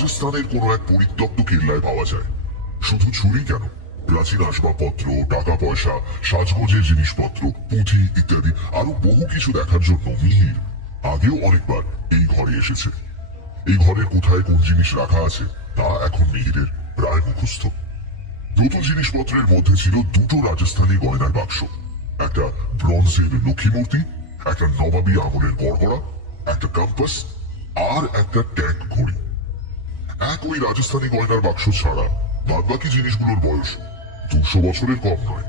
রাজস্থানের কোনো এক পরিত্যক্ত কেল্লায় পাওয়া যায়। শুধু চুরি কেন, প্রাচীন আসবাবপত্র, টাকা পয়সা, সাজগোজের জিনিসপত্র, পুঁথি ইত্যাদি আরো বহু কিছু দেখার জন্য মিহির আগেও অনেকবার এই ঘরে এসেছে। এই ঘরের কোথায় কোন জিনিস রাখা আছে তা এখন মিহিরের প্রায় মুখস্থ। নতুন জিনিসপত্রের মধ্যে ছিল দুটো রাজস্থানী গয়নার বাক্স, একটা ব্রোঞ্জের লক্ষ্মী মূর্তি, একটা নবাবী আমলের গড়গড়া, একটা কম্পাস আর একটা ট্যাঙ্ক ঘড়ি। এক ওই রাজস্থানী গয়নার বাক্স ছাড়া বাদবাকি জিনিসগুলোর বয়স 200 বছরের কম নয়।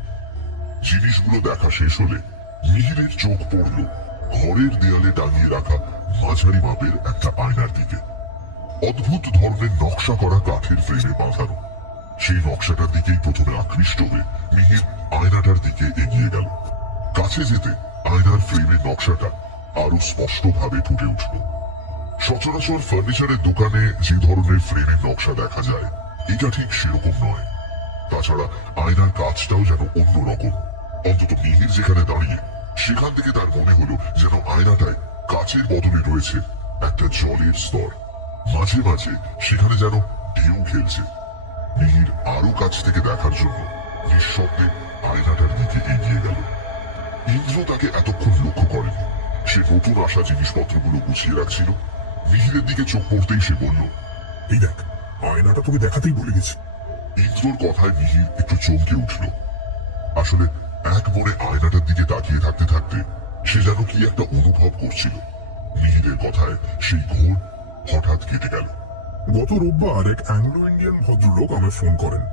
জিনিসগুলো দেখা শেষ হলে মিহিরের চোখ পড়ল ঘরের দেয়ালে টাঙিয়ে রাখা মাঝারি মাপের একটা আয়নার দিকে। অদ্ভুত ধরনের নকশা করা কাঠের ফ্রেমে বাঁধানো। সেই নকশাটার দিকেই প্রথমে আকৃষ্ট হয়ে মিহির আয়নাটার দিকে এগিয়ে গেল। কাছে যেতে আয়নার ফ্রেমের নকশাটা আরো স্পষ্টভাবে ফুটে উঠল। সচরাচর ফার্নিচারের দোকানে যে ধরনের ফ্রেমের নকশা দেখা যায় এটা ঠিক সেরকম নয়। তাছাড়া আয়নার কাজটাও যেন অন্যরকম। অন্তত মিহির যেখানে দাঁড়িয়ে সেখান থেকে তার মনে হলো যেন আয়নাটায় কাচের বদলে রয়েছে একটা জলের স্তর। মাঝে মাঝে সেখানে যেন ঢেউ খেলছে। মিহির আরো কাছ থেকে দেখার জন্য নিঃশব্দে আয়নাটার দিকে এগিয়ে গেল। ইন্দ্র তাকে এতক্ষণ লক্ষ্য করেনি। সে নতুন আসা জিনিসপত্রগুলো গুছিয়ে রাখছিল। মিহিরের দিকে চোখ পড়তেই সে বলল, এই দেখ, আয়নাটা তোকে দেখাতেই ভুলে গেছি। ইন্দ্রর কথায় মিহির একটু চমকে উঠল। আসলে এক মনে আয়নাটার দিকে তাকিয়ে থাকতে থাকতে সে যেন কি একটা অনুভব করছিল। মিহিরের কথায় সেই ঘোর হঠাৎ কেটে গেল। গত রোববার এক অ্যাংলো ইন্ডিয়ান ভদ্রলোক আমায় ফোন করেন।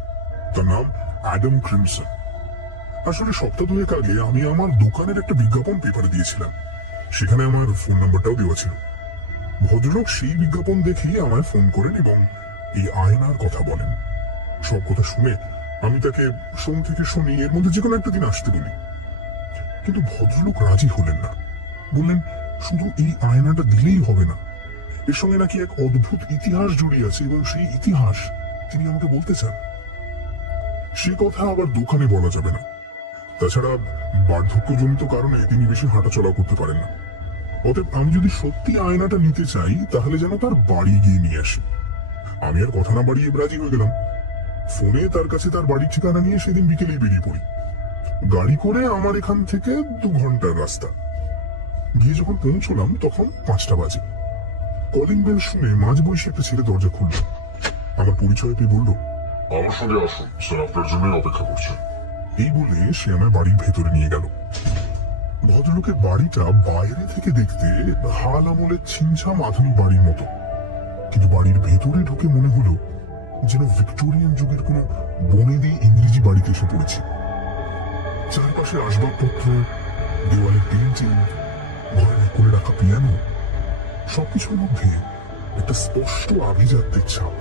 তার নাম অ্যাডাম ক্রিমসন। আসলে সপ্তাহ দুয়েক আগে আমি আমার দোকানের একটা বিজ্ঞাপন পেপারে দিয়েছিলাম। সেখানে আমার ফোন নাম্বারটাও দেওয়া ছিল। ভদ্রলোক সেই বিজ্ঞাপন দেখেই আমায় ফোন করেন এবং এই আয়নার কথা বলেন। সব কথা শুনে আমি তাকে সোম থেকে শনি এর মধ্যে যে কোনো একটা দিন আসতে বলি, কিন্তু ভদ্রলোক রাজি হলেন না। বললেন শুধু এই আয়নাটা দিলেই হবে না, এর সঙ্গে নাকি এক অদ্ভুত ইতিহাস জড়িয়ে আছে এবং সেই ইতিহাস তিনি আমাকে বলতে চান। সে কথা আবার দোকানে বলা যাবে না। তাছাড়া বার্ধক্যজনিত কারণে তিনি বেশি হাঁটাচলা করতে পারেন না। অতএব আমি যদি সত্যি আয়নাটা নিতে চাই তাহলে যেন তার বাড়ি গিয়ে নিয়ে আসি। আমি আর কথা না বাড়িয়ে রাজি হয়ে গেলাম। ফোনে তার কাছে তার বাড়ির ঠিকানা নিয়ে সেদিন বিকেলেই বেরিয়ে পড়ি। গাড়ি করে আমার এখান থেকে 2 ঘন্টার রাস্তা। গিয়ে যখন পৌঁছলাম তখন 5টা বাজে। কলিং বেল শুনে মাঝ বয়সী একটা ছেলে দরজা খুলল। আমার পরিচয় পেয়ে বলল, আমার সঙ্গে আসুন, স্যার আপনার জন্য অপেক্ষা করছেন। এই বলে সে আমার বাড়ির ভেতরে নিয়ে গেল। ভদ্রলোকের বাড়িটা বাইরে থেকে দেখতে হাল আমলের ছিমছাম আধুনিক বাড়ির মতো, কিন্তু বাড়ির ভেতরে ঢুকে মনে হলো যেন ভিক্টোরিয়ান যুগের কোনো বনেদি ইংরেজি বাড়িতে এসে পড়েছে। চারপাশে আসবাবপত্র, দেওয়ালের পেইন্টিং, ঘরের কোলে রাখা পিয়ানো, সবকিছুর মধ্যে একটা স্পষ্ট আভিজাত্যের ছাপ।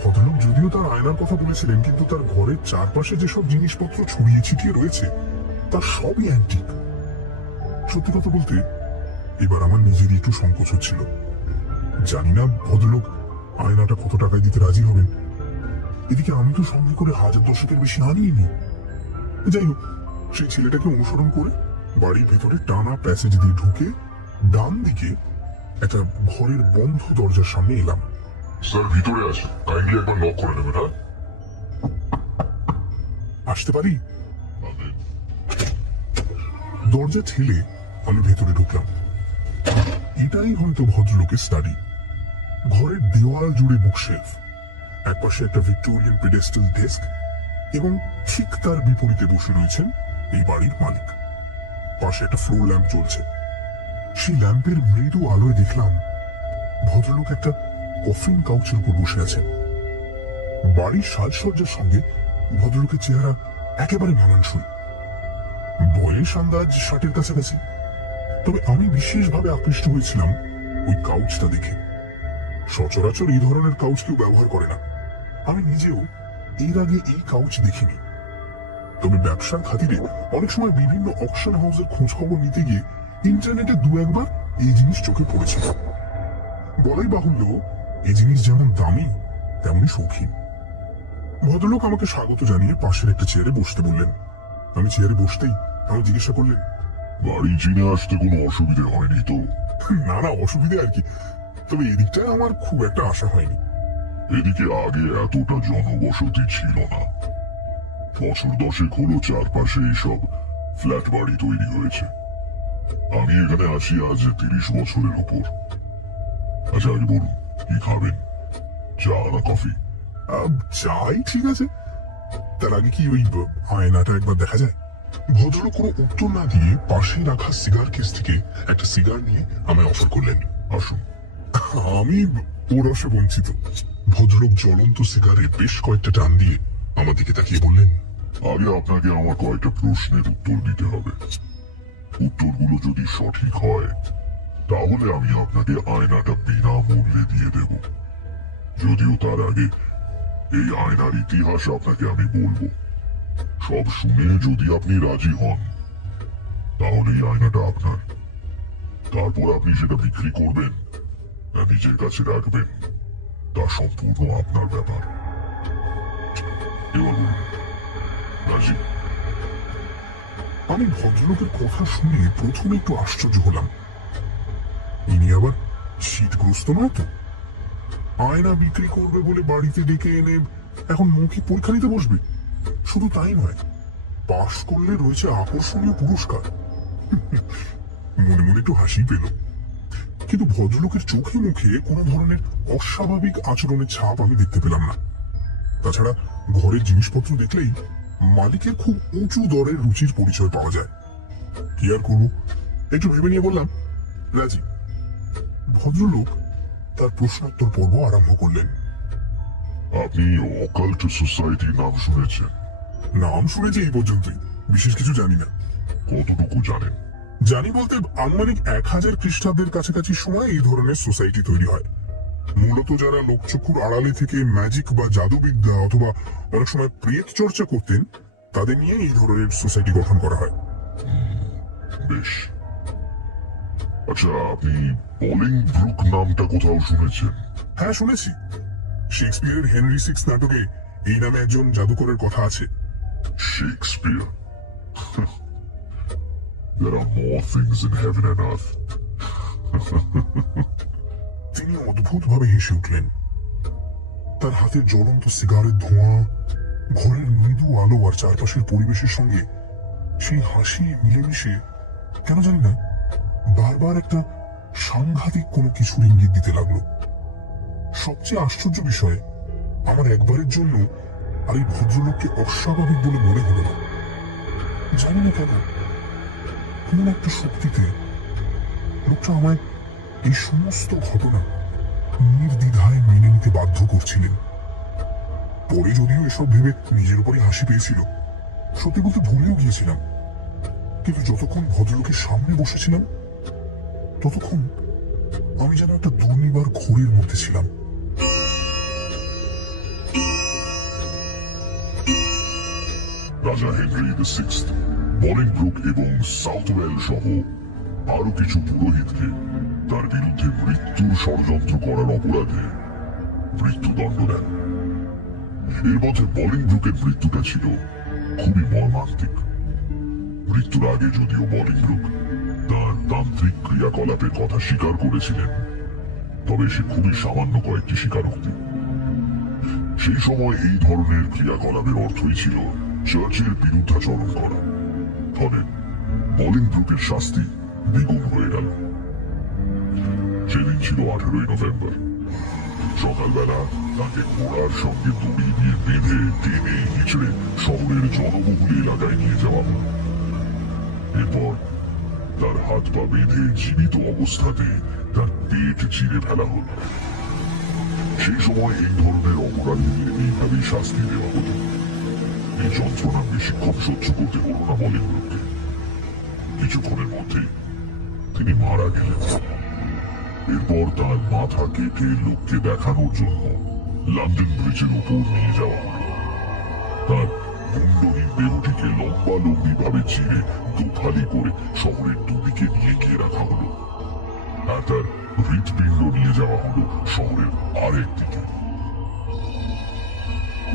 ভদ্রলোক যদিও তার আয়নার কথা বলেছিলেন, কিন্তু তার ঘরের চারপাশে যেসব জিনিসপত্র ছড়িয়ে ছিটিয়ে রয়েছে তার সবই অ্যান্টিক। সত্যি কথা বলতে এবার আমার নিজেরই একটু সংকোচ হচ্ছিল। জানি না ভদ্রলোক আয়নাটা কত টাকায় দিতে রাজি হবেন। এদিকে আমি তো সঙ্গে করে 1000 বেশি আনিনি। যাই হোক, সেই ছেলেটাকে অনুসরণ করে বাড়ির ভেতরে টানা প্যাসেজ দিয়ে ঢুকে ডান দিকে একটা ঘরের বন্ধ দরজার সামনে এলাম। স্যার ভিতরে আছে, কাইন্ডলি একবার নক করে নেবেন। হ্যাঁ, আসতে পারি? দরজা ঠেলে আমি ভেতরে ঢুকলাম। এটাই হয়তো ভদ্রলোকের স্টাডি। ঘরের দেওয়াল জুড়ে বুকশেলফ, একপাশে একটা ভিক্টোরিয়ান পেডেস্টাল ডেস্ক এবং ঠিক তার বিপরীতে বসে রয়েছেন এই বাড়ির মালিক। পাশে একটা ফ্লোর ল্যাম্প জ্বলছে। সেই ল্যাম্পের মৃদু আলোয় দেখলাম ভদ্রলোক একটা কফিন কাউচের উপর বসে আছেন। বাড়ির সাজসজ্জার সঙ্গে ভদ্রলোকের চেহারা একেবারে মানানসই। বয়স আন্দাজ 60-এর কাছাকাছি। তবে আমি বিশেষভাবে আকৃষ্ট হয়েছিলাম ওই কাউচটা দেখে। সচরাচর এই ধরনের কাউচ কেউ ব্যবহার করে না। আমি নিজেও এর আগে এই কাউচ দেখিনি। তবে ব্যবসার খাতিরে অনেক সময় বিভিন্ন অকশন হাউসের খোঁজ খবর নিতে গিয়ে ইন্টারনেটে 2-1 বার এই জিনিস চোখে পড়েছিল। বলাই বাহুল্য, এই জিনিস যেমন দামি তেমনি শৌখিন। ভদ্রলোক আমাকে স্বাগত জানিয়ে পাশের একটা চেয়ারে বসতে বললেন। আমি চেয়ারে বসতেই আমি জিজ্ঞাসা করলেন, বাড়ি চিনে আসতে কোনো অসুবিধে হয়নি তো? না না, অসুবিধে আর কি। তবে এদিকটায় আমার খুব একটা আশা হয়নি। এদিকে আগে এতটা জনবসতি ছিল না। বছর 10 হলো চারপাশে এইসব ফ্ল্যাট বাড়ি তৈরি হয়েছে। আমি এখানে আছি আজ 30 বছরের উপর। আচ্ছা আগে বলুন, কি খাবেন, চা না কফি? চাই, ঠিক আছে। তার আগে কি ওই আয়নাটা একবার দেখা যায়? ভদ্রলোক কোনো উত্তর না দিয়ে পাশে রাখা সিগার কেস থেকে একটা সিগার নিয়ে আমায় অফার করলেন। আসুন। আমি ও রসে বঞ্চিত। ভদ্রলোক জ্বলন্ত সিগারে বেশ কয়েকটা টান দিয়ে আমার দিকে তাকিয়ে বললেন, আগে আপনাকে আমার কয়েকটা প্রশ্নের উত্তর দিতে হবে। উত্তরগুলো যদি সঠিক হয় তাহলে আমি আপনাকে আয়নাটা বিনামূল্যে দিয়ে দেব। যদিও তার আগে এই আয়নার ইতিহাস আপনাকে আমি বলবো। সব শুনে যদি আপনি রাজি হন তাহলে এই আয়নাটা আপনার। তারপর আপনি সেটা বিক্রি করবেন না নিজের কাছে রাখবেন তা সম্পূর্ণ আপনার ব্যাপার। এবার বলুন, রাজি? আমি ভদ্রলোকের কথা শুনে প্রথমে একটু আশ্চর্য হলাম। ইনি আবার শীতগ্রস্ত নয় তো? আয়না বিক্রি করবে বলে বাড়িতে ডেকে এনে এখন মৌখিক পরীক্ষা নিতে বসবে। শুধু তাই নয়, পাশ করলে রয়েছে আকর্ষণীয় পুরস্কার। মনে মনে একটু হাসি পেল, কিন্তু ভদ্রলোকের চোখে মুখে কোনো ধরনের অস্বাভাবিক আচরণের ছাপ আমি দেখতে পেলাম না। তাছাড়া ঘরের জিনিসপত্র দেখলেই মালিকের খুব উঁচু দরের রুচির পরিচয় পাওয়া যায়। কি আর করবো, একটু ভেবে নিয়ে বললাম, রাজি। ভদ্রলোক তার প্রশ্নোত্তর পর্ব আরম্ভ করলেন। আপনি অকাল্ট সোসাইটি নাম শুনেছেন? নাম শুনেছি এই পর্যন্তই, বিশেষ কিছু জানি না। কতটুকু জানেন? জানি বলতে আনুমানিক 1000 খ্রিস্টাব্দের কাছাকাছি সময় এই ধরনের সোসাইটি তৈরি হয়। মূলত যারা লোকচক্ষুর আড়ালে থেকে ম্যাজিক বা জাদুবিদ্যা অথবা অনেক সময় প্রেত চর্চা করতেন তাদের নিয়ে এই ধরনের সোসাইটি গঠন করা হয়। বেশ। আচ্ছা, আপনি বলিং ব্রুক নামটা কোথাও শুনেছেন? হ্যাঁ, শুনেছি। শেক্সপিয়ারের হেনরি সিক্স নাটকে এই নামে একজন জাদুকরের কথা আছে। Shakespeare? There are more things in heaven and earth. তিনি অদ্ভুতভাবে হেসে উঠলেন। তার হাতে জ্বলন্ত সিগারের ধোঁয়া, ঘরের মৃদু আলো আর চারপাশের পরিবেশের সঙ্গে সেই হাসি মিলেমিশে কেন জানি না বারবার একটা সাংঘাতিক কোনো কিছুর ইঙ্গিত দিতে লাগলো। সবচেয়ে আশ্চর্য বিষয়, আমার একবারের জন্য আর এই ভদ্রলোককে অস্বাভাবিক বলে মনে হলো না। জানি না কেন, কোন একটা শক্তিতে লোকটা আমায় এই সমস্ত ঘটনা নির্দ্বিধায় মেনে নিতে বাধ্য করছিলেন। পরে যদিও এসব ভেবে নিজের উপরই হাসি পেয়েছিল, সত্যি বলতে ভুলেও গিয়েছিলাম। কিন্তু যতক্ষণ ভদ্রলোকের সামনে বসেছিলাম ততক্ষণ আমি যেন একটা দুর্নিবার ঘোরের মধ্যে ছিলাম। রাজা হেনরি দ্য সিক্সথ বলিংব্রুক এবং সাউথওয়েল সহ আরো কিছু পুরোহিতকে তার বিরুদ্ধে মৃত্যুর ষড়যন্ত্র করার অপরাধে মৃত্যুদণ্ড দেন। এর মধ্যে বলিংব্রুকের মৃত্যুটা ছিল খুবই মর্মান্তিক। মৃত্যুর আগে যদিও বলিংব্রুক তার তান্ত্রিক ক্রিয়াকলাপের কথা স্বীকার করেছিলেন, তবে সে খুবই সামান্য কয়েকটি স্বীকারোক্তি। সেই সময় এই ধরনের ক্রিয়াকলাপের অর্থই ছিল চার্চের বিরুদ্ধাচরণ করা। ফলে বলিংব্রুকের শাস্তি দ্বিগুণ হয়ে গেল। সেদিন ছিল 18ই নভেম্বর। সকালবেলা তাকে ঘোড়ার সঙ্গে দড়ি দিয়ে বেঁধে টেনে হিচড়ে শহরের জনবহুল এলাকায় নিয়ে যাওয়া হল। এরপর তার হাত পা বেঁধে জীবিত অবস্থাতে তার পেট চিরে ফেলা হল। সেই সময় এই ধরনের অপরাধীদের এইভাবেই শাস্তি দেওয়া হতো। এই যন্ত্রণা বেশিক্ষণ সহ্য করতে হল না বলিংব্রুককে। কিছুক্ষণের মধ্যে তিনি মারা গেলেন। এরপর তার মাথা কেটে লোককে দেখানোর জন্য লন্ডন ব্রিজের উপর নিয়ে যাওয়া হল। তার মুন্ডহীন দেহটিকে লম্বালম্বি ভাবে চিরে দুফালি করে শহরের দুদিকে নিয়ে গিয়ে রাখা হলো। আর তার হৃৎপিণ্ড নিয়ে যাওয়া হলো শহরের আরেক দিকে।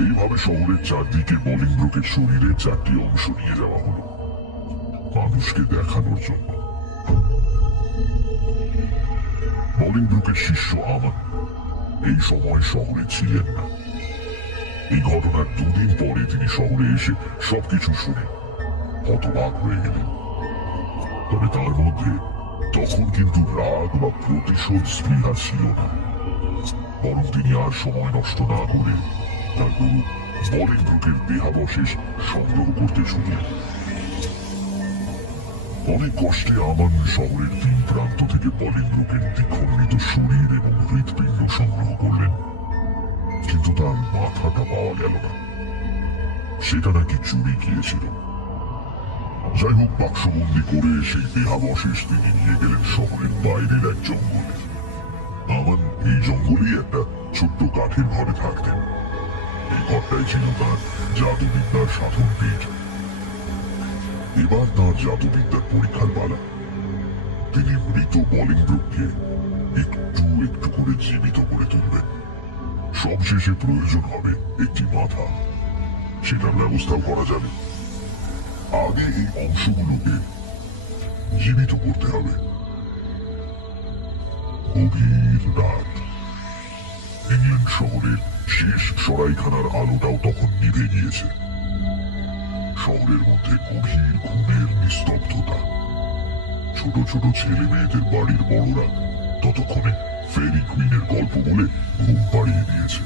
এইভাবে শহরের চারদিকে বলিংব্রুকের শরীরের 4টি অংশ নিয়ে যাওয়া হলো মানুষকে দেখানোর জন্য। বলিংব্রুকের শিষ্য আমান এই সময় শহরে ছিলেন না। এই ঘটনার দুদিন পরে তিনি শহরে এসে সবকিছু শুনে হতবাক হয়ে গেলেন। তবে তার মধ্যে তখন কিন্তু রাগ বা প্রতিশোধ স্পৃহা ছিল না, বরং তিনি আর সময় নষ্ট না করে তার গুরু বলিংব্রুকের দেহাবশেষ সংগ্রহ করতে ছুটলেন। অনেক কষ্টে আমান শহরের তিন প্রান্ত থেকে বলিংব্রুকের দ্বিখণ্ডিত শরীর এবং হৃৎপিণ্ড সংগ্রহ করলেন, কিন্তু তার মাথাটা পাওয়া গেল না। সেটা নাকি চুরি গিয়েছিল। যাই হোক, বাক্সবন্দি করে সেই দেহাবশেষ তিনি নিয়ে গেলেন শহরের বাইরের এক জঙ্গলে। আমান এই জঙ্গলেই একটা ছোট্ট কাঠের ঘরে থাকতেন। এই ঘরটাই ছিল তার জাদুবিদ্যার সাধন পীঠ। এবার তার জাদুবিদ্যার পরীক্ষার পালা। তিনি মৃত বলিংব্রুককে একটু একটু করে জীবিত করে তুলবেন। সবশেষে প্রয়োজন হবে একটি মাথা, সেটার ব্যবস্থাও করা যাবে। আগে এই অংশগুলোকে জীবিত করতে হবে। গভীর রাত। ইংল্যান্ড শহরের শেষ সরাইখানার আলোটাও তখন নিভে গিয়েছে। শহরের মধ্যে গভীর ঘুমের নিস্তব্ধতা। ছোট ছোট ছেলে মেয়েদের বাড়ির বড়রা ততক্ষণে ফেরি কুইনের গল্প বলে ঘুম পাড়িয়ে দিয়েছে।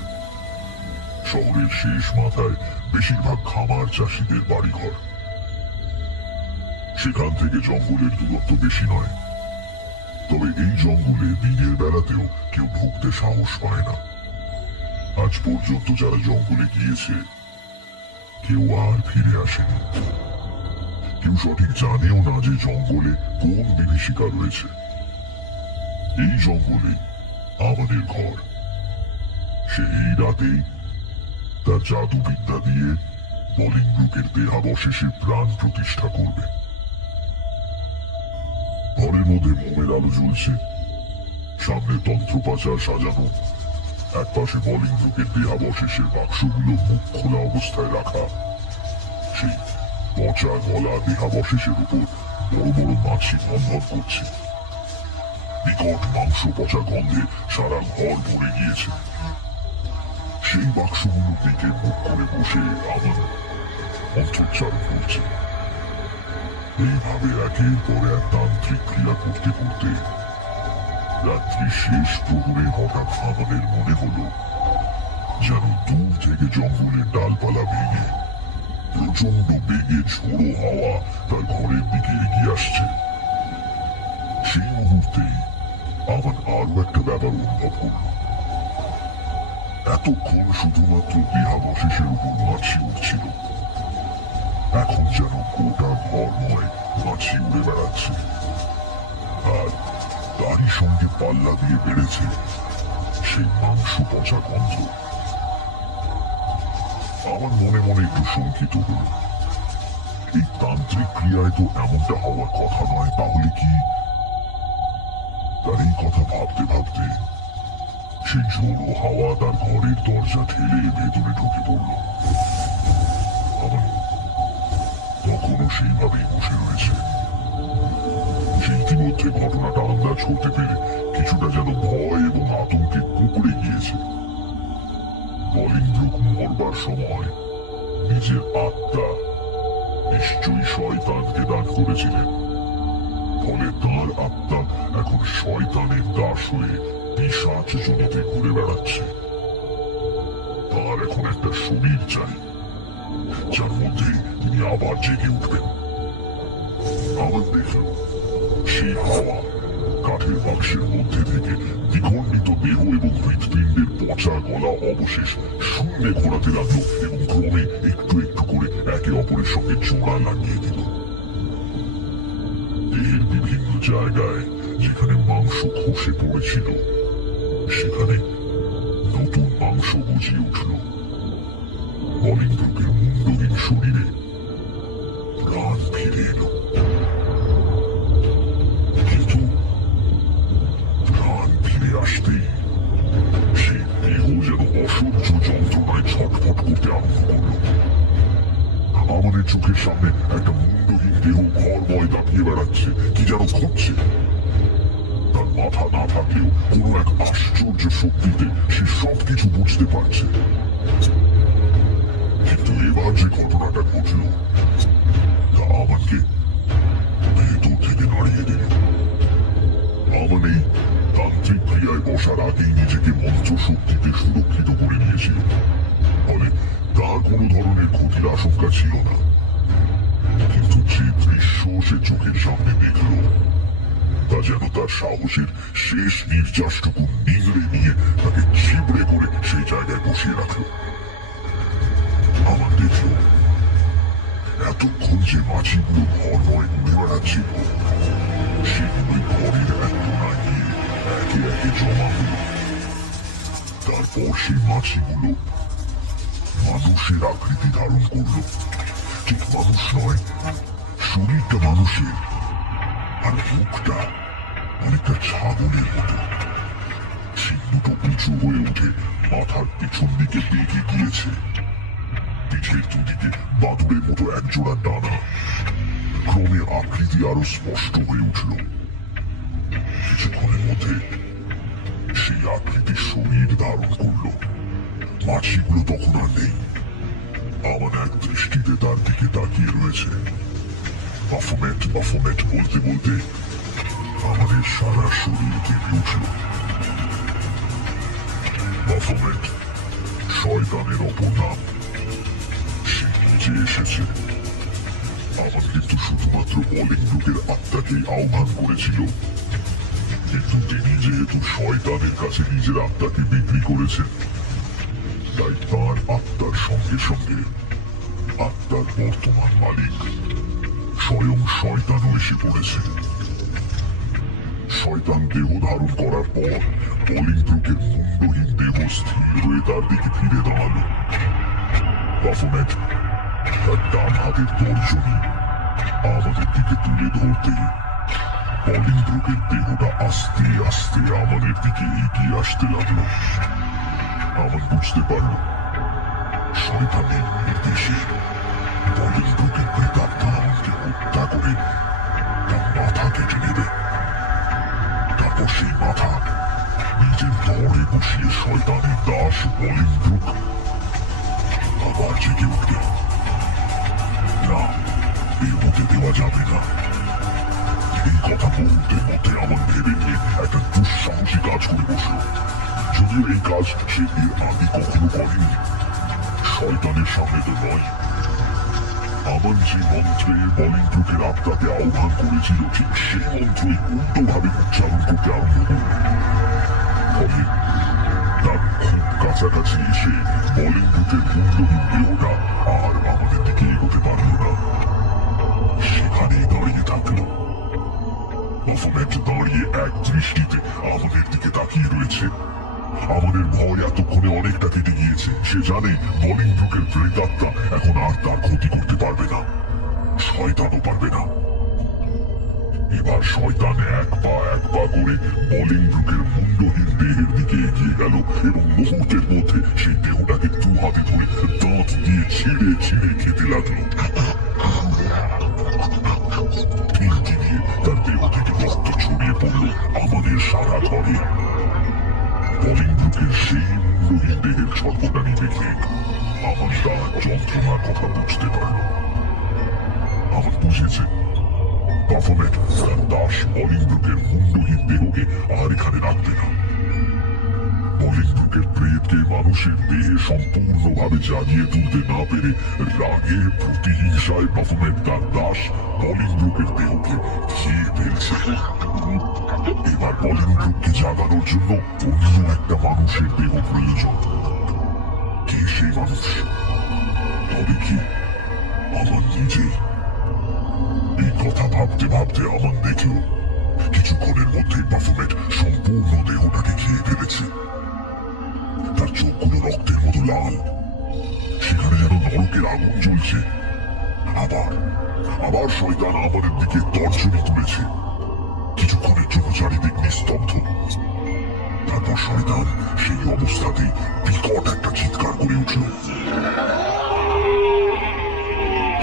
শহরের শেষ মাথায় বেশিরভাগ খামার চাষীদের বাড়িঘর। সেখান থেকে জঙ্গলের দূরত্ব বেশি নয়, তবে এই জঙ্গলে দিনের বেলাতেও কেউ ঢুকতে সাহস পায় না। আজ পর্যন্ত যারা জঙ্গলে গিয়েছে কেউ আর ফিরে আসেনি। কেউ সঠিক জানেও না যে জঙ্গলে কোন বিভীষিকা রয়েছে। এই জঙ্গলে আমাদের ঘর। সে এই রাতেই তার জাদুবিদ্যা দিয়ে বলিংব্রুকের দেহাবশেষে প্রাণ প্রতিষ্ঠা করবে। ঘরের মধ্যে মোমের আলো জ্বলছে, সামনে তন্ত্রপাচার সাজানো, এক পাশে বলিংব্রুকের দেহাবশেষের বাক্সগুলো মুখ খোলা অবস্থায় রাখা। সেই পচা গলা দেহাবশেষের উপর বড় বড় মাছি ভনভন করছে। বিকট মাংস পচা গন্ধে সারা ঘর ভরে গিয়েছে। সেই বাক্সগুলোর দিকে মুখ করে বসে আমার মন্ত্রোচ্চারণ করছে। এইভাবে একের পর এক তান্ত্রিক ক্রিয়া করতে করতে রাত্রি শেষ প্রহরে হঠাৎ আমাদের মনে হলো যেন দূর থেকে জঙ্গলের ডালপালা ভেঙে প্রচন্ড বেগে ঝোড়ো হাওয়া তার ঘরের দিকে এগিয়ে আসছে। সেই মুহূর্তেই আমার আরো একটা ব্যাপার অনুভব করল। এতক্ষণ শুধুমাত্র দেহাবশেষের উপর মাছি উঠছিল, এখন যেন গোটা ঘর নয় মাছি উড়ে বেড়াচ্ছে। আর তারই সঙ্গে পাল্লা দিয়ে বেড়েছে সেই মাংস পচা গন্ধ। আমার মনে মনে একটু শঙ্কিত হল। এই তান্ত্রিক ক্রিয়ায় তো এমনটা হওয়ার কথা নয়, তাহলে কি? তার এই কথা ভাবতে ভাবতে সেই ঝোড়ো হাওয়া তার ঘরের দরজা ঠেলে ভেতরে ঢুকে পড়ল। আমার তখনও সেইভাবেই বসে রয়েছে। সে ইতিমধ্যে ঘটনাটা আন্দাজ করতে পেরে কিছুটা যেন ভয় এবং আতঙ্কে কুঁকড়ে গিয়েছে। বলিংব্রুক মরবার সময় নিজের আত্মা নিশ্চয়ই শয়তানকে দান করেছিলেন, ফলে তার আত্মা এখন শয়তানের দাস হয়ে পিশাচ জনিতে ঘুরে বেড়াচ্ছে। তার এখন একটা শরীর চাই, যার মধ্যে তিনি আবার জেগে উঠবেন। আমার দেখল সেই হাওয়া কাঠের বাক্সের মধ্যে থেকে দ্বিখণ্ডিত দেহ এবং হৃৎপিণ্ডের পচা গলা অবশেষ শূন্যে ঘোরাতে লাগলো এবং ক্রমে একটু একটু করে একে অপরের সঙ্গে জোড়া লাগিয়ে দিল। দেহের বিভিন্ন জায়গায় যেখানে মাংস খসে পড়েছিল সেখানে নতুন মাংস গজিয়ে উঠল। বলিংব্রুকের মুন্ডহীন শরীরে প্রাণ ফিরে এলো। কিন্তু প্রাণ ফিরে আসতেই সেই দেহ যেন অসহ্য যন্ত্রণায় ছটফট করতে আরম্ভ করল। আমাদের চোখের সামনে একটা মুন্ডহীন দেহ ঘরময় দাপিয়ে বেড়াচ্ছে, কি যেন ঘটছে। তার মাথা না থাকলেও কোনো এক আশ্চর্য শক্তিতে সে সবকিছু বুঝতে পারছে। কিন্তু এবার যে ঘটনাটা ঘটল তা আমাকে ভেতর থেকে নাড়িয়ে দিল। আমার এই তান্ত্রিক ক্রিয়ায় বসার আগেই নিজেকে মন্ত্র শক্তিতে সুরক্ষিত করে নিয়েছিল, ফলে তার কোনো ধরনের ক্ষতির আশঙ্কা ছিল না। কিন্তু যে দৃশ্য সে চোখের সামনে দেখল তা যেন তার সাহসের শেষ নির্যাসটুকু নিংড়ে নিয়ে তাকে ছিবড়ে করে সেই জায়গায় বসিয়ে রাখলো। আমার দেখল এতক্ষণ যে মাছিগুলো ঘর নয় উড়ে বেড়াচ্ছিল সেগুলোই ঘরের এক কোণায় গিয়ে একে একে জমা হলো। তারপর সেই মাছিগুলো মানুষের আকৃতি ধারণ করলো। ঠিক মানুষ নয়, শরীরটা মানুষের, আর মুখটা অনেকটা ছাগলের মতো। সিংহটা উঁচু হয়ে উঠে মাথার পিছন দিকে বেঁকে গিয়েছে। পিঠের দুদিকে বাদুড়ের মতো একজোড়া ডানা। ক্রমে আকৃতি আরো স্পষ্ট হয়ে উঠল। কিছুক্ষণের মধ্যে সেই আকৃতি শরীর ধারণ করলো। মাছিগুলো তখন আর নেই। আমার এক দৃষ্টিতে তার দিকে তাকিয়ে রয়েছে। বাফোমেট বাফোমেট বলতে বলতে আমাদের সারা শরীর কেঁপে উঠল। বাফোমেট শয়তানের অপর নাম। সে নিজে এসেছে। আমার কিন্তু শুধুমাত্র বলিংব্রুকের আত্মাকেই আহ্বান করেছিল, কিন্তু তিনি যেহেতু শয়তানের কাছে নিজের আত্মাকে বিক্রি করেছেন, তাই তার আত্মার সঙ্গে সঙ্গে আত্মার বর্তমান মালিক স্বয়ং শয়তানও এসে পড়েছে। শয়তান দেহ ধারণ করার পর বলিংব্রুকের মুন্ডহীন দেহ স্থির হয়ে তার দিকে ফিরে দাঁড়ালো। বাফোমেট তার ডান হাতের তর্জনী আমাদের দিকে তুলে ধরতে বলিংব্রুকের দেহটা আস্তে আস্তে আমাদের দিকে এগিয়ে আসতে লাগলো। আমার বুঝতে পারলো শয়তানের নির্দেশে বলিংব্রুকের প্রেতাত্মা আমাকে হত্যা করে তার মাথা কেটে নেবে। তারপর সেই মাথা নিজের দরে বসিয়ে শয়তানের দাস বলিংব্রুক আবার জেগে উঠবে। না, এই হতে দেওয়া যাবে না। এই কথা মুহূর্তের মধ্যে আমার ভেবে নিয়ে একটা দুঃসাহসী কাজ করে বসলো। যদিও এই কাজ সে এর আগে কখনো করেনি। শয়তানের সামনে তো নয়। আমার যে মন্ত্রে বলিংব্রুকের আত্মাকে আহ্বান করেছিল ঠিক সেই মন্ত্রই উল্টোভাবে উচ্চারণ করতে আরম্ভ করল। ফলে তার খুব কাছাকাছি এসে বলিংব্রুকের মুন্ডহীন দেহটা আর আমাদের দিকে এগোতে পারল না। সেখানেই দাঁড়িয়ে থাকলো। বাফোমেট দাঁড়িয়ে এক দৃষ্টিতে আমাদের দিকে তাকিয়ে রয়েছে। আমাদের ভয় এতক্ষণে অনেকটা কেটে গিয়েছে। সে জানে বলিংব্রুকের প্রেতাত্মা এখন আর তার ক্ষতি করতে পারবে না, শয়তানও পারবে না। এবার শয়তান এক পা করে বলিংব্রুকের মুন্ডহীন দেহের দিকে এগিয়ে গেল এবং মুহূর্তের মধ্যে সেই দেহটাকে দু হাতে ধরে দাঁত দিয়ে ছিঁড়ে ছিঁড়ে খেতে লাগলো। ফিনকি দিয়ে তার দেহ থেকে রক্ত ছড়িয়ে পড়ল আমাদের সারা ঘরে। বলিংব্রুকের সেই মুন্ডহীন দেহের ছটফটানি দেখে আমার তার যন্ত্রণার কথা বুঝতে পারল। আমার বুঝেছে বাফোমেট তার দাস বলিংব্রুকের মুন্ডহীন দেহকে আর এখানে রাখবে না। বলিংব্রুকের প্রেতকে মানুষের দেহে সম্পূর্ণভাবে জাগিয়ে তুলতে না পেরে রাগে প্রতিহিংসায় বাফোমেট তার দাস বলিংব্রুকের দেহকে খেয়ে ফেলছে। এবার বলিংব্রুককে জাগানোর জন্য অন্য একটা মানুষের দেহ প্রয়োজন। কে সেই মানুষ? তবে কি আমার নিজেই? এই কথা ভাবতে ভাবতে আমার দেখল কিছুক্ষণের মধ্যে বাফোমেট সম্পূর্ণ দেহটাকে খেয়ে ফেলেছে। তার চোখগুলো রক্তের মতো লাল। সেখানে যেন নরকের আগুন জ্বলছে। আবার শয়তান আমাদের দিকে তর্জনী তুলেছে। কিছুক্ষণের জন্য চারিদিক নিস্তব্ধ। তারপর শয়তান সেই অবস্থাতেই বিকট একটা চিৎকার করে উঠল।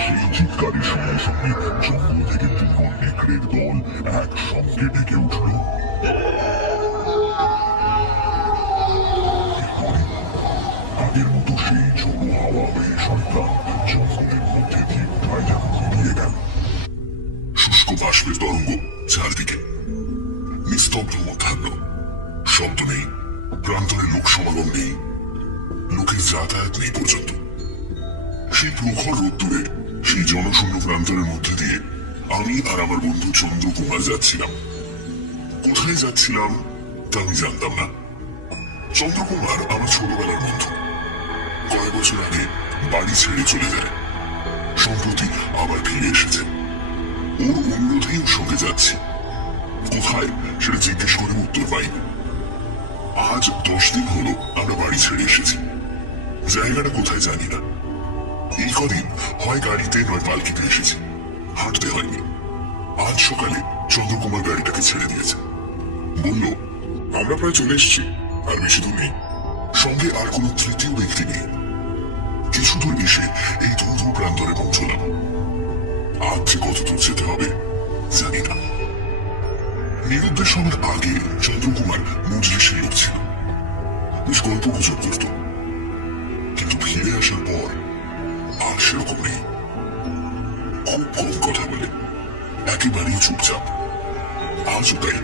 সেই চিৎকারের সঙ্গে সঙ্গে জঙ্গল থেকে দুটো নেকড়ের দল একসঙ্গে ডেকে উঠল। প্রান্তের জঙ্গলের মধ্যে দিয়ে কোথায় যেন মিলিয়ে গেল। শুষ্ক বাষ্পের তরঙ্গ চারদিকে, নিস্তব্ধ মধ্যাহ্ন, শব্দ নেই, প্রান্তরে লোক সমাগম নেই, লোকের যাতায়াত নেই পর্যন্ত। সেই প্রখর রোদ্দুরে সেই জনশূন্য প্রান্তরের মধ্যে দিয়ে আমি আর আমার বন্ধু চন্দ্রকুমার যাচ্ছিলাম। কোথায় যাচ্ছিলাম তা আমি জানতাম না। চন্দ্রকুমার আমার ছোটবেলার বন্ধু। কয়েক বছর আগে বাড়ি ছেড়ে চলে যায়, সম্প্রতি আবার ফিরে এসেছে। ওর অনুরোধেই ওর সঙ্গে যাচ্ছি। কোথায় সেটা জিজ্ঞেস করে উত্তর পাইনি। আজ 10 দিন হলো আমরা বাড়ি ছেড়ে এসেছি। জায়গাটা কোথায় জানি না। এই কদিন হয় গাড়িতে নয় পালকিতে এসেছি, হাঁটতে হয়নি। আজ সকালে চন্দ্রকুমার গাড়িটাকে ছেড়ে দিয়েছে। বলল, আমরা প্রায় চলে এসেছি, আর বেশি দূর নেই। সঙ্গে আর কোনো তৃতীয় ব্যক্তি নেই। কিছু দূর এসে এই ধূ প্রান্তরে পৌঁছলাম। আজ যে কত দূর যেতে হবে জানি না। নিরুদ্দেশ হওয়ার আগে চন্দ্রকুমার মজলিসের লোক ছিল, বেশ গল্প গুজব করত। কিন্তু ফিরে আসার পর আর সেরকম নেই। খুব কম কথা বলে, একেবারেই চুপচাপ। আজও তাই,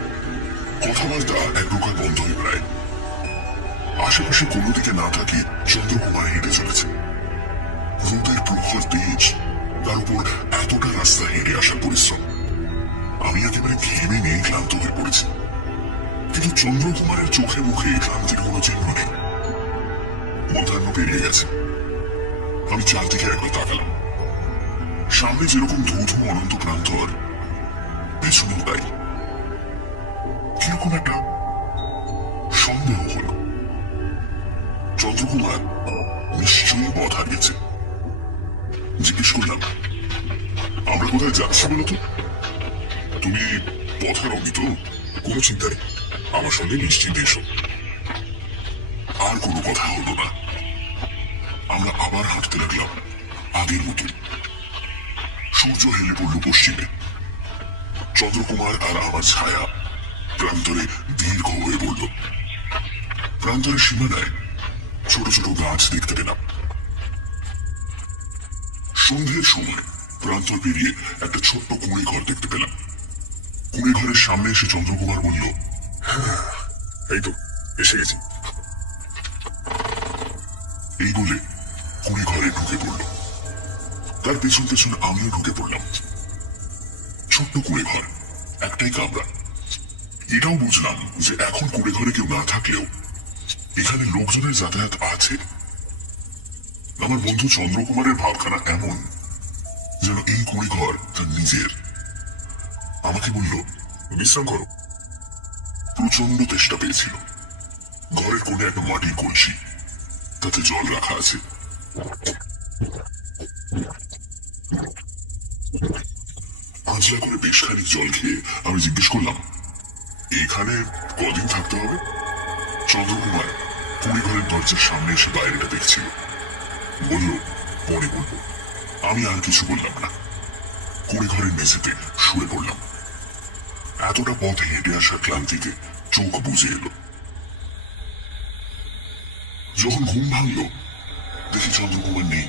কথাবার্তা এক প্রকার বন্ধই প্রায়। আশেপাশে কোনো দিকে না থাকে চন্দ্রকুমার হেঁটে চলেছে। রোদের প্রখর তেজ, তার উপর এতটা রাস্তা হেঁটে আসার পরিশ্রম। আমি একেবারে ঘেমে নিয়ে ক্লান্ত হয়ে পড়েছি, কিন্তু চন্দ্রকুমারের চোখে মুখে ক্লান্তির কোনো চিহ্ন নেই। মধ্যাহ্ন পেরিয়ে গেছে। আমি চারদিকে একবার তাকালাম। সামনে যেরকম ধূ অনন্ত প্রান্তর, পেছনেও তাই। কিরকম একটা সন্দেহ হল। চন্দ্রকুমার নিশ্চয়ই পথ হারিয়েছে। জিজ্ঞেস করলাম, আমরা কোথায় যাচ্ছি বলতো? তুমি পথ হারাওনি তো? কোনো চিন্তা নেই, আমার সঙ্গে নিশ্চিন্তে এসো। আর কোনো কথা হলো না। আমরা আবার হাঁটতে লাগলাম আগের মতো। সূর্য হেলে পড়ল পশ্চিমে। চন্দ্রকুমার আর আমার ছায়া প্রান্তরে দীর্ঘ হয়ে পড়ল। প্রান্তরের সীমানায় ছোট ছোট গাছ দেখতে পেলাম। সন্ধ্যের সময় প্রান্তর পেরিয়ে একটা ছোট্ট কুঁড়ে ঘর দেখতে পেলাম। কুঁড়ে ঘরের সামনে এসে চন্দ্রকুমার বলল, এই তো এসে গেছি। এই বলে কুঁড়ে ঘরে ঢুকে পড়ল। তার পেছন পেছন আমিও ঢুকে পড়লাম। ছোট্ট কুঁড়ে ঘর, একটাই কামরা। এটাও বুঝলাম যে এখন কুঁড়ে ঘরে কেউ না থাকলেও এখানে লোকজনের যাতায়াত আছে। আমার বন্ধু চন্দ্রকুমারের ভাবখানা এমন যেন এই কুঁড়ে ঘর তার নিজের। আমাকে বলল, বিশ্রাম করো। প্রচন্ড তেষ্টা পেয়েছিল। ঘরের কোণে একটা মাটির কলসি, তাতে জল রাখা আছে। আঁচলা করে বেশ খানিক জল খেয়ে আমি জিজ্ঞেস করলাম, এখানে কদিন থাকতে হবে? চন্দ্রকুমার কুঁড়ে ঘরের দরজার সামনে এসে বাইরেটা দেখছিল। বলল, পরে বলবো। আমি আর কিছু বললাম না। কুঁড়ে ঘরের মেঝেতে শুয়ে পড়লাম। এতটা পথ হেঁটে আসার ক্লান্তিতে চোখ বুজে এলো। যখন ঘুম ভাঙল দেখি চন্দ্রকুমার নেই।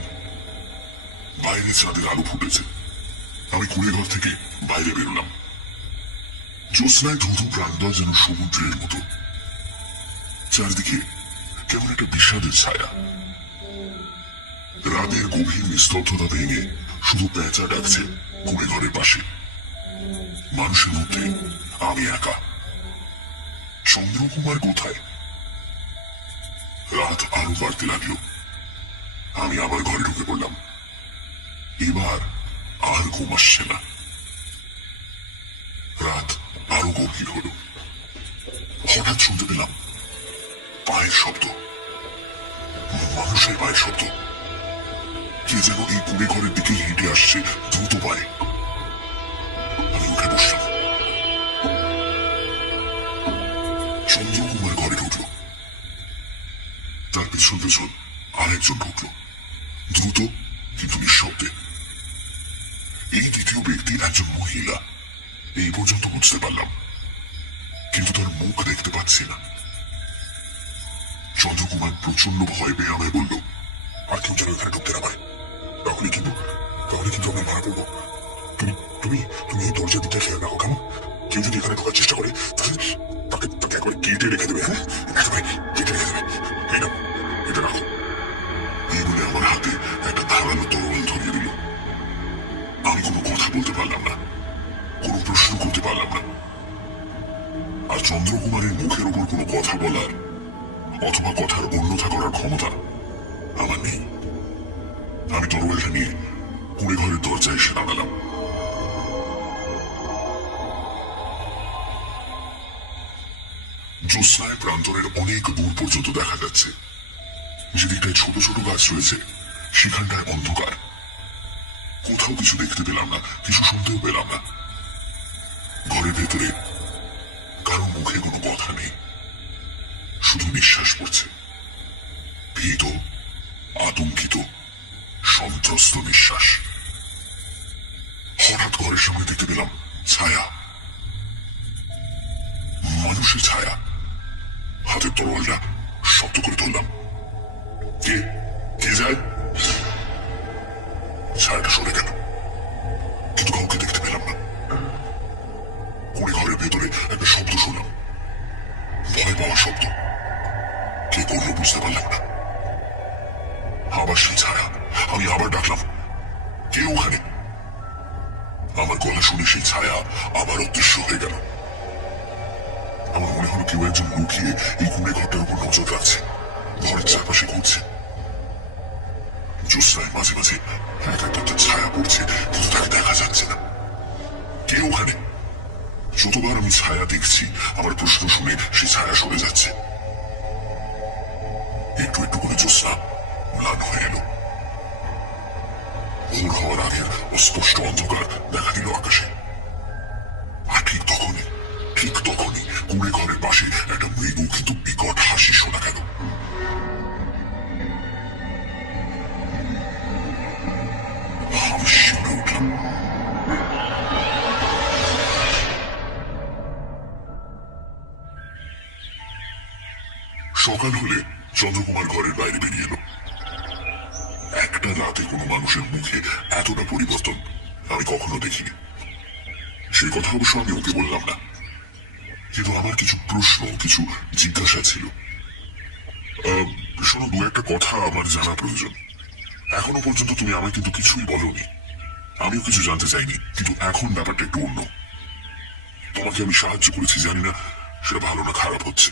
বাইরে চাঁদের আলো ফুটেছে। আমি কুঁড়ে ঘর থেকে বাইরে বেরোলাম। জ্যোৎস্নায় ধুধু প্রান্তর যেন সমুদ্রের মতো। চারদিকে কেমন একটা বিষাদের ছায়া। রাতের গভীর নিস্তব্ধতা ভেঙে শুধু পেঁচা ডাকছে কুঁড়ে ঘরের পাশে। মানুষের মধ্যে আমি একা। চন্দ্রকুমার কোথায়? রাত আরো বাড়তে লাগলো। আমি আবার ঘরে ঢুকে পড়লাম। এবার আর ঘুম আসছে না। রাত আরো গভীর হলো। হঠাৎ শুনতে পেলাম পায়ের শব্দ, মানুষের পায়ের শব্দ। কে যেন এই কুঁড়ে ঘরের দিকে হেঁটে আসছে দ্রুত পায়ে। আমি উঠে বসলাম। চন্দ্রকুমার ঘরে ঢুকলো। তার পেছন পেছন আরেকজন ঢুকলো, দ্রুত কিন্তু নিঃশব্দে। এই দ্বিতীয় ব্যক্তি একজন মহিলা, এই পর্যন্ত বুঝতে পারলাম, কিন্তু তার মুখ দেখতে পাচ্ছি না। চন্দ্রকুমার প্রচন্ড ভয় পেয়ে আমায় বলল, আর কেউ যেন এখানে ঢুকতে না পারে। তাহলে কিন্তু তাহলে কিন্তু আমরা মারা পড়বো। তুমি তুমি তুমি এই দরজার দিকটা খেয়াল রাখো, কেমন? কেউ যদি এখানে ঢোকার চেষ্টা করে তাহলে তাকে তাকে একবার কেটে রেখে দেবে। হ্যাঁ, একেবারে কেটে রেখে দেবে। এই নাও, এটা রাখো। এই বলে আমার হাতে একটা ধারালো তরোয়াল ধরিয়ে দিল। আমি কোনো কথা বলতে পারলাম না, কোনো প্রশ্ন করতে পারলাম না। আর চন্দ্রকুমারের মুখের উপর কোনো কথা বলার অথবা কথার অন্যথা করার ক্ষমতা আমার নেই। আমি তরোয়ালটা নিয়ে কুঁড়ে ঘরের দরজায় এসে দাঁড়ালাম। জ্যোৎস্নায় প্রান্তরের অনেক দূর পর্যন্ত দেখা যাচ্ছে। যেদিকটায় ছোট ছোট গাছ রয়েছে সেখানটায় অন্ধকার। কোথাও কিছু দেখতে পেলাম না, কিছু শুনতেও পেলাম না। ঘরের ভেতরে কারো মুখে কোনো কথা নেই, শুধু নিঃশ্বাস পড়ছে। ভীত, আতঙ্কিত, সন্ত্রস্ত নিঃশ্বাস। হঠাৎ ঘরের সামনে দেখতে পেলাম ছায়া, মানুষের ছায়া। হাতের তরোয়ালটা শক্ত করে ধরলাম। কে কে যায়? ছায়াটা সরে গেল, কিন্তু কাউকে দেখতে পেলাম না। কুড়ি ঘরের ভেতরে একটা শব্দ শুনলাম, ভয় পাওয়া শব্দ। কে করলো বুঝতে পারলাম না। আবার সেই ছায়া। আমি আবার ডাকলাম, কে ওখানে? আমার গলা শুনে সেই ছায়া আবার অদৃশ্য হয়ে গেল। আমার মনে হলো কেউ একজন লুকিয়ে এই কুঁড়ে ঘরটার উপর নজর রাখছে, ঘরের চারপাশে ঘুরছে। জ্যোৎস্নায় মাঝে মাঝে এক একটা ছায়া পড়ছে, কিন্তু তাকে দেখা যাচ্ছে না। কে ওখানে? যতবার আমি ছায়া দেখছি আমার প্রশ্ন শুনে সেই ছায়া সরে যাচ্ছে। একটু একটু করে জ্যোৎস্না ম্লান হয়ে এলো। ভোর হওয়ার আগের অস্পষ্ট অন্ধকার দেখা দিল আকাশে। আর ঠিক তখনই কুঁড়ে ঘরের পাশে একটা মৃদু কিন্তু বিকট হাসি শোনা গেল। আমি শিউরে উঠলাম। সকাল হলে চন্দ্রকুমার ঘরের বাইরে বেরিয়ে এলো। একটা রাতে কোনো মানুষের মুখে এতটা পরিবর্তন আমি কখনো দেখিনি। সেই কথা অবশ্য আমি ওকে বললাম না, কিন্তু আমার কিছু প্রশ্ন, কিছু জিজ্ঞাসা ছিল। শোনো, দু একটা কথা আমার জানা প্রয়োজন। এখনো পর্যন্ত তুমি আমায় কিন্তু কিছুই বলনি, আমিও কিছু জানতে চাইনি, কিন্তু এখন ব্যাপারটা একটু অন্য। তোমাকে আমি সাহায্য করেছি, জানি না সেটা ভালো না খারাপ হচ্ছে।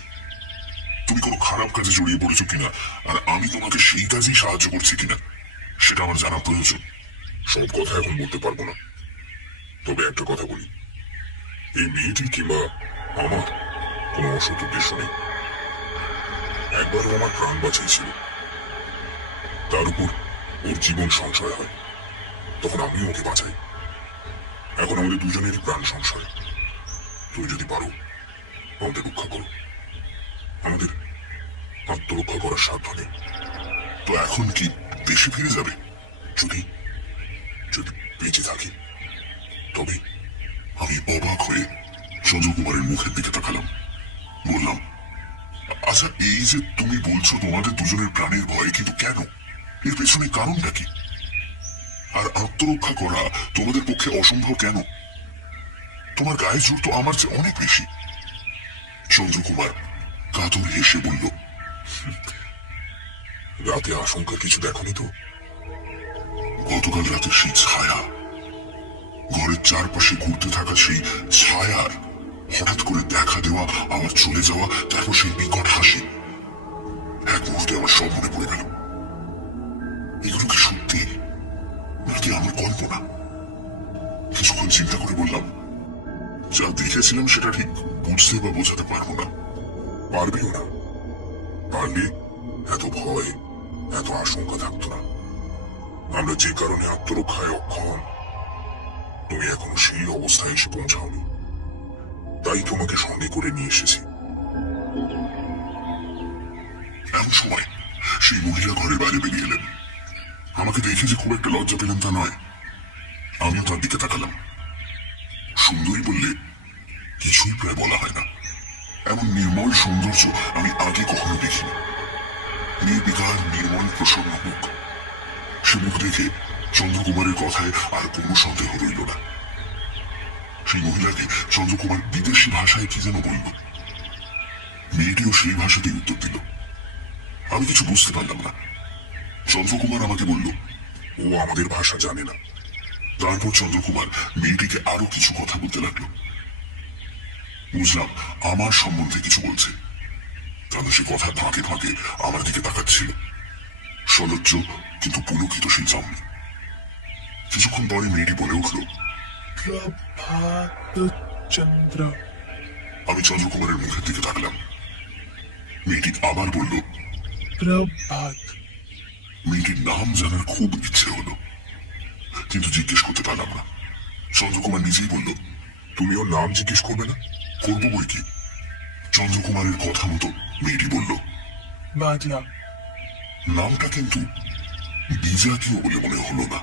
তুমি কোনো খারাপ কাজে জড়িয়ে পড়েছো কিনা, আর আমি তোমাকে সেই কাজেই সাহায্য করছি কিনা, সেটা আমার জানা প্রয়োজন। সব কথা এখন বলতে পারবো না, তবে একটা কথা বলি, এই মেয়েটির কিংবা আমার কোনো অসৎ উদ্দেশ্য নেই। একবারও আমার প্রাণ বাঁচিয়েছিল, তার উপর ওর জীবন সংশয় হয়, তখন আমিও ওকে বাঁচাই। এখন আমাদের দুজনেরই প্রাণ সংশয়। তুমি যদি পারো আমাদের রক্ষা করো। আমাদের আত্মরক্ষা করার সাধ্য নেই। তো এখন কি দেশে ফিরে যাবে? যদি যদি বেঁচে থাকি তবে। আমি অবাক হয়ে চন্দ্রকুমারের মুখের দিকে তাকালাম, বললাম, আচ্ছা, এই যে তুমি বলছো তোমাদের দুজনের প্রাণের ভয়, কিন্তু কেন? এর পেছনে কারণটা কি? আর আত্মরক্ষা করা তোমাদের পক্ষে অসম্ভব কেন? তোমার গায়ের জোর তো আমার চেয়ে অনেক বেশি। চন্দ্রকুমার কাতর হেসে বলল, রাতে আশঙ্কা কিছু দেখনি তো? গতকাল রাতে সেই ছায়া, ঘরের চারপাশে ঘুরতে থাকা সেই ছায়ার হঠাৎ করে দেখা দেওয়া, আবার চলে যাওয়া, তারপর সেই বিকট হাসি, এক মুহূর্তে আমার সব মনে পড়ে গেল। এগুলো কি সত্যি নাকি আমার কল্পনা? কিছুক্ষণ চিন্তা করে বললাম, যা দেখেছিলাম সেটা ঠিক বুঝতে বা বোঝাতে পারবো না। পারবেও না, পারলে এত ভয়, এত আশঙ্কা থাকতো না। আমরা যে কারণে আত্মরক্ষায় অক্ষম, তুমি এখনো সেই অবস্থায় এসে পৌঁছাওনি, তাই তোমাকে সঙ্গে করে নিয়ে এসেছি। এমন সময় সেই মহিলা ঘরের বাইরে বেরিয়ে এলেন। আমাকে দেখে যে খুব একটা লজ্জা পেলেন তা নয়, আমিও তার দিকে তাকালাম। সুন্দরী বললে কিছুই প্রায় বলা হয় না। এমন নির্মল সৌন্দর্য আমি আগে কখনো দেখিনি। নির্বিকার, নির্মল, প্রসন্ন মুখ। সে মুখ দেখে চন্দ্রকুমারের কথায় আর কোনো সন্দেহ রইল না। সেই মহিলাকে চন্দ্রকুমার বিদেশি ভাষায় কি যেন বলল। মেয়েটিও সেই ভাষাতেই উত্তর দিল। আমি কিছু বুঝতে পারলাম না। চন্দ্রকুমার আমাকে বলল, ও আমাদের ভাষা জানে না। তারপর চন্দ্রকুমার মেয়েটিকে আরো কিছু কথা বলতে লাগলো। বুঝলাম আমার সম্বন্ধে কিছু বলছে, কারণ সে কথা ফাঁকে ফাঁকে আমার দিকে তাকাচ্ছিল। সলজ্জ কিন্তু পুলকিত সেই চাউনি। কিছুক্ষণ পরে মেয়েটি বলে উঠল, প্রভাত চন্দ্র। আমি চন্দ্রকুমারের মুখের দিকে তাকলাম। মেয়েটি আবার বলল, প্রভাত। মেয়েটির নাম জানার খুব ইচ্ছে হলো, কিন্তু জিজ্ঞেস করতে পারলাম না। চন্দ্রকুমার নিজেই বলল, তুমি ওর নাম জিজ্ঞেস করবে না? করবো বই কি। চন্দ্রকুমারের কথা মতো মেয়েটি বলল, বাদলা। নামটা কিন্তু বিজাতীয় বলে মনে হলো না।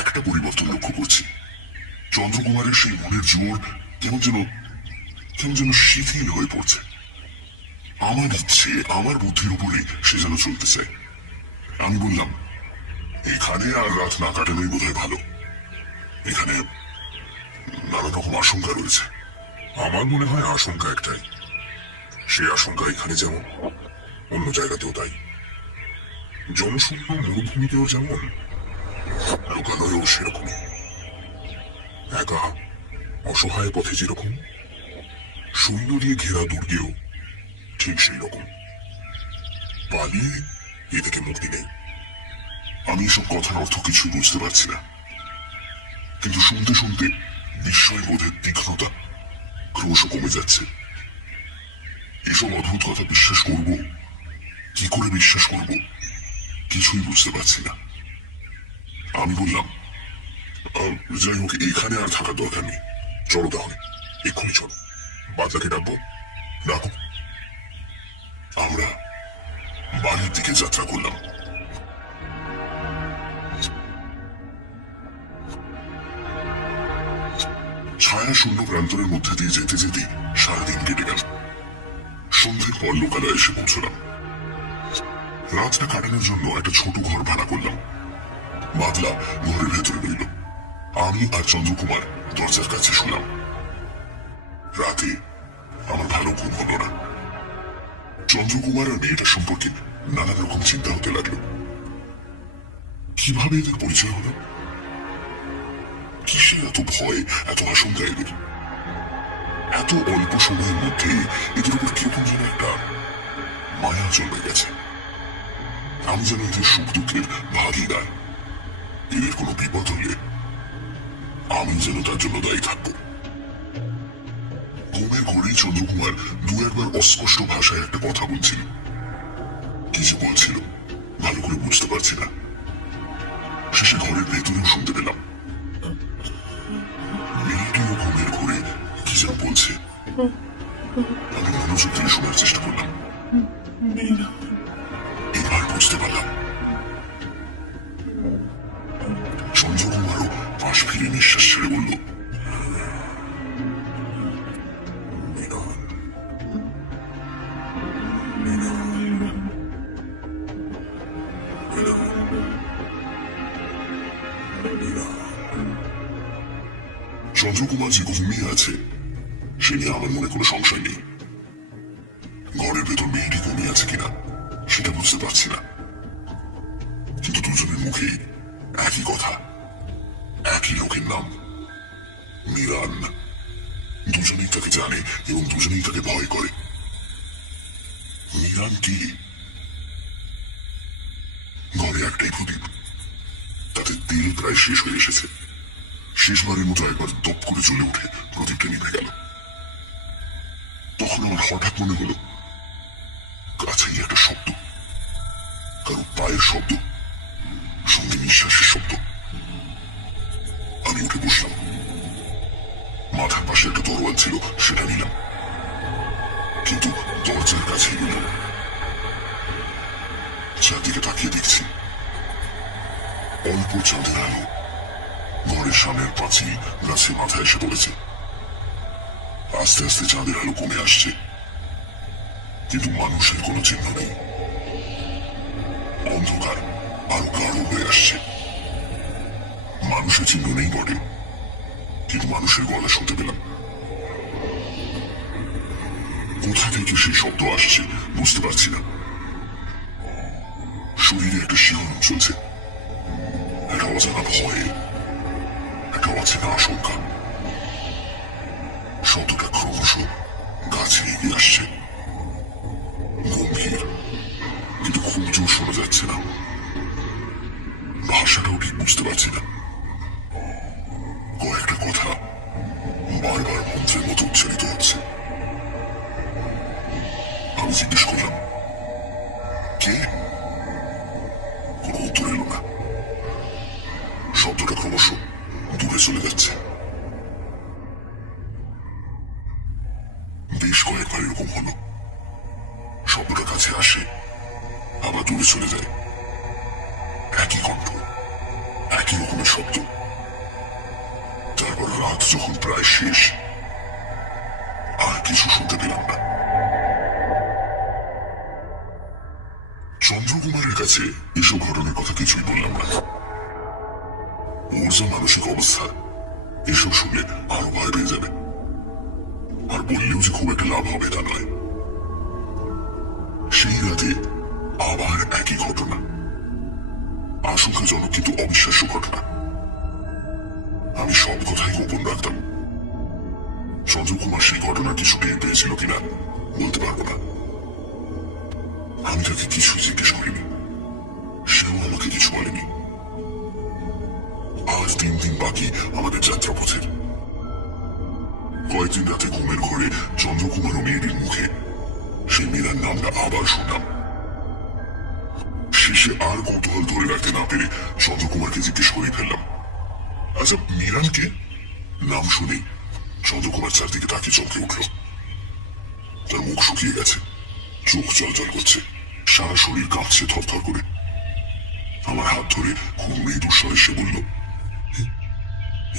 একটা পরিবর্তন লক্ষ্য করছি। চন্দ্রকুমারের সেই মনের জোর কেমন যেন শিথিল হয়ে পড়ছে। আমার ইচ্ছে, আমার বুদ্ধির উপরে সে যেন চলতে চায়। আমি বললাম, এখানে আর রাত না কাটানোই বোধহয় ভালো। এখানে নানা রকম আশঙ্কা রয়েছে। আমার মনে হয় আশঙ্কা একটাই, সে আশঙ্কা এখানে যেমন অন্য জায়গাতেও তাই। জনশূন্য মরুভূমিতেও যেমন, লোকালয়েও সেরকমই। একা অসহায় পথে যেরকম, সৈন্য দিয়ে ঘেরা দুর্গেও ঠিক সেই রকম। পালিয়ে এ থেকে মুক্তি নেই। আমি এসব কথার অর্থ কিছু বুঝতে পারছি না, কিন্তু শুনতে শুনতে বিস্ময় বোধের তীক্ষ্ণতা ক্রমশ কমে যাচ্ছে। এসব অদ্ভুত কথা বিশ্বাস করব, কি করে বিশ্বাস করব, কিছুই বুঝতে পারছি না। আমি বললাম, যাই হোক, এখানে আর থাকার দরকার নেই। চলো তাহলে, এক্ষুনি চলো। বাদলাকে ডাকবো? ডাকো। আমরা বাড়ির দিকে যাত্রা করলাম। ছায়া শূন্য প্রান্তরের মধ্যে দিয়ে যেতে যেতে সারাদিন কেটে গেল। সন্ধ্যের পর লোকালয়ে এসে পৌঁছলাম। রাতটা কাটানোর জন্য একটা ছোট ঘর ভাড়া করলাম। বাদলা ঘরের ভেতরে রইল। আমি আর চন্দ্রকুমার দরজার কাছে শুলাম। রাতে আমার ভালো ঘুম হলো না। চন্দ্রকুমার আর মেয়েটার সম্পর্কে নানা রকম চিন্তা হতে লাগলো। কিভাবে এদের পরিচয় হলো? কিসের এত ভয়, এত আশঙ্কা এদের? এত অল্প সময়ের মধ্যে এদের উপর কিরকম যেন একটা মায়া জন্মে গেছে। আমি যেন এদের সুখ দুঃখের ভাগিদার। এদের কোনো বিপদ হলে আমি যেন তার জন্য দায়ী থাকবো। ঘুমের ঘরেই চন্দ্রকুমার দু একবার অস্পষ্ট ভাষায় একটা কথা বলছিল। কি যে বলছিল ভালো করে বুঝতে পারছি না। শেষে ঘরের ভেতরেও শুনতে পেলাম। মেয়েটিও ঘুমের ঘরে কি যেন বলছে। আমি মনোযোগ দিয়ে শোনার চেষ্টা করলাম। মীরা। এবার বুঝতে পারলাম। চন্দ্রকুমারও পাশ ফিরে নিঃশ্বাস ছেড়ে বলল, চন্দ্রকুমার যে ঘুমিয়ে আছে সে নিয়ে আমার মনে কোনো সংশয় নেই। ঘরের ভেতর মেয়েটি ঘুমিয়ে আছে কিনা সেটা বুঝতে পারছি না, কিন্তু দুজনের মুখে একই কথা, একই লোকের নাম, মিরান। দুজনেই তাকে জানে এবং দুজনেই তাকে ভয় করে। মিরান কি? ঘরে একটাই প্রদীপ, তাতে তেল প্রায় শেষ হয়ে এসেছে। শেষবারের মতো একবার দপ করে চলে উঠে প্রদীপটা নিভে গেল। তখন আমার হঠাৎ মনে হলো কাছেই একটা শব্দ, কারো পায়ের শব্দ, সঙ্গে নিঃশ্বাসের শব্দ। আমি উঠে বসলাম। মাথার পাশে একটা তরোয়াল ছিল, সেটা নিলাম, কিন্তু দরজার কাছে গেল। চারদিকে তাকিয়ে দেখছি অল্প চাঁদের আলো ঘরের সামনের পাঁচিল গাছে মাথায় এসে পড়েছে। আস্তে আস্তে চাঁদের আলো কমে আসছে, কিন্তু মানুষের কোনো চিহ্ন নেই। অন্ধকার আরো গাঢ় হয়ে আসছে। মানুষের চিহ্ন নেই বটে, কিন্তু মানুষের গলা শুনতে পেলাম। কোথা থেকে সেই শব্দ আসছে বুঝতে পারছি না। শরীরে একটা শিহরণ চলছে, একটা অজানা ভয়ে, একটা অচেনা আশঙ্কা। শব্দটা ক্রমশ কাছে এগিয়ে আসছে, গম্ভীর, কিন্তু খুব জোর শোনা যাচ্ছে না। ভাষাটাও ঠিক বুঝতে পারছি না। কয়েকটা কথা বারবার মন্ত্রের মতো উচ্চারিত হচ্ছে। আমি জিজ্ঞেস করলাম, কে? কোনো উত্তর এলো না। শব্দটা ক্রমশ দূরে চলে যাচ্ছে। বেশ কয়েকবার এরকম হলো। শব্দটা কাছে আসে, আবার দূরে চলে যায়। একই কণ্ঠ, একই রকমের শব্দ। তারপর রাত যখন প্রায় শেষ, আর কিছু শুনতে পেলাম না। চন্দ্রকুমারের কাছে এসব ঘটনার কথা কিছুই বললাম না। ওর যা মানসিক অবস্থা, এসব শুনলে আরো ভয় পেয়ে যাবে। আর বললেও যে খুব একটা লাভ হবে তা নয়। সেই রাতে আবার একই ঘটনা, আশঙ্কাজনক কিন্তু অবিশ্বাস্য ঘটনা। আমি সব কথাই গোপন রাখতাম। চন্দ্রকুমার সেই ঘটনা কিছু টের পেয়েছিল কিনা বলতে পারবো না। আমি তাকে কিছু জিজ্ঞেস করিনি, সেও আমাকে কিছু বলেনি। আজ 3 দিন বাকি আমাদের যাত্রাপথের। কয়েকদিন রাতে ঘুমের ঘরে চন্দ্রকুমার ও মেয়েটির মুখে সেই মীরার নামটা আবার শুনলাম। শেষে আর কৌতূহল ধরে রাখতে না পেরে চন্দ্রকুমারকে জিজ্ঞেস করে ফেললাম, আচ্ছা মীরান কে? নাম শুনেই চন্দ্রকুমার চারদিকে তাকে চমকে উঠল। তার মুখ শুকিয়ে গেছে, চোখ জলজল করছে, সারা শরীর কাঁপছে থরথর করে। আমার হাত ধরে খুব মৃদু স্বরে সে বলল,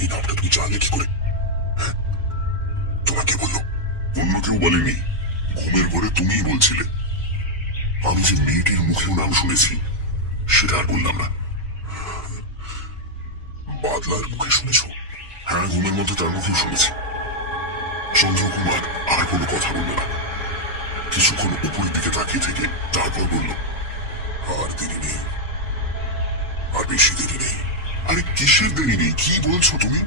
এই নামটা তুমি জানলে কি করে? হ্যাঁ? তোমাকে বললো? অন্য কেউ বলেনি, ঘুমের ঘরে তুমিই বলছিলে। আমি যে মেয়েটির মুখেও নাম শুনেছি সেটা আর বললাম না। বাদলার মুখে শুনেছ? হ্যাঁ, ঘুমের মধ্যে তার মুখেও শুনেছি। চন্দ্রকুমার আর কোনো কথা বলল না। কিছুক্ষণ উপরের দিকে তাকিয়ে থেকে তারপর বলল, আর দেরি নেই, আর বেশি দেরি নেই। আরে কিসের দেরি নেই? কি বলছো তুমি?